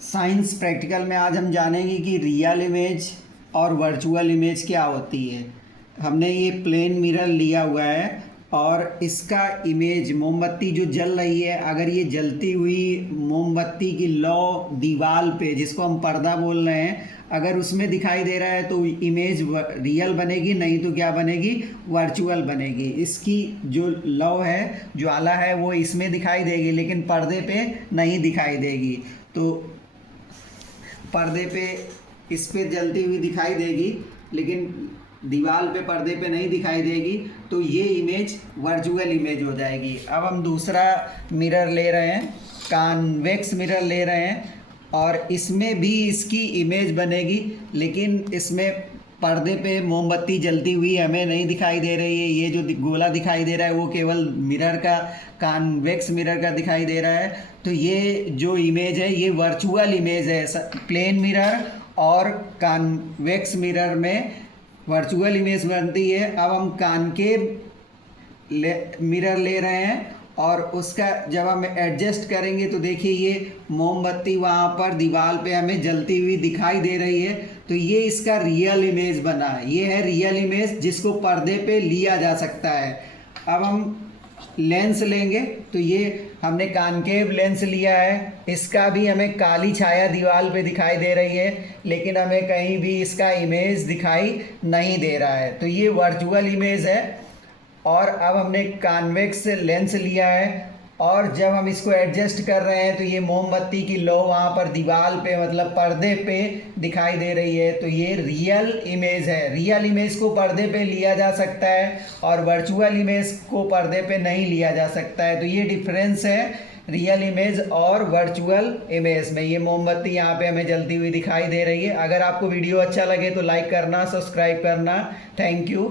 Science practical में आज हम जानेंगे कि रियल इमेज और वर्चुअल इमेज क्या होती है। हमने ये प्लेन मिरर लिया हुआ है और इसका इमेज मोमबत्ती जो जल रही है, अगर ये जलती हुई मोमबत्ती की लौ दीवार पे, जिसको हम पर्दा बोल रहे हैं, अगर उसमें दिखाई दे रहा है तो इमेज रियल बनेगी, नहीं तो क्या बनेगी, वर्चुअल बनेगी। इसकी जो लौ है, ज्वाला है, वो इसमें दिखाई देगी लेकिन पर्दे पे नहीं दिखाई देगी। तो पर्दे पे इस पे जलती हुई दिखाई देगी लेकिन दीवार पे पर्दे पे नहीं दिखाई देगी, तो ये इमेज वर्चुअल इमेज हो जाएगी। अब हम दूसरा मिरर ले रहे हैं, कॉन्वेक्स मिरर ले रहे हैं, और इसमें भी इसकी इमेज बनेगी लेकिन इसमें पर्दे पे मोमबत्ती जलती हुई हमें नहीं दिखाई दे रही है। ये जो गोला दिखाई दे रहा है वो केवल मिरर का, कॉन्वेक्स मिरर का दिखाई दे रहा है। तो ये जो इमेज है ये वर्चुअल इमेज है। प्लेन मिरर और कॉन्वेक्स मिरर में वर्चुअल इमेज बनती है। अब हम कॉनकेव मिरर ले रहे हैं और उसका जब हम एडजस्ट करेंगे तो देखिए ये मोमबत्ती वहाँ पर दीवार पे हमें जलती हुई दिखाई दे रही है। तो ये इसका रियल इमेज बना, ये है रियल इमेज जिसको पर्दे पे लिया जा सकता है। अब हम लेंस लेंगे तो ये हमने कॉनकेव लेंस लिया है, इसका भी हमें काली छाया दीवार पे दिखाई दे रही है लेकिन हमें कहीं भी इसका इमेज दिखाई नहीं दे रहा है। तो ये वर्चुअल इमेज है। और अब हमने कॉन्वेक्स लेंस लिया है और जब हम इसको एडजस्ट कर रहे हैं तो ये मोमबत्ती की लौ वहाँ पर दीवार पे, मतलब पर्दे पे दिखाई दे रही है। तो ये रियल इमेज है। रियल इमेज को पर्दे पे लिया जा सकता है और वर्चुअल इमेज को पर्दे पे नहीं लिया जा सकता है। तो ये डिफरेंस है रियल इमेज और वर्चुअल इमेज में। ये मोमबत्ती यहाँ पे हमें जलती हुई दिखाई दे रही है। अगर आपको वीडियो अच्छा लगे तो लाइक करना, सब्सक्राइब करना। Thank you.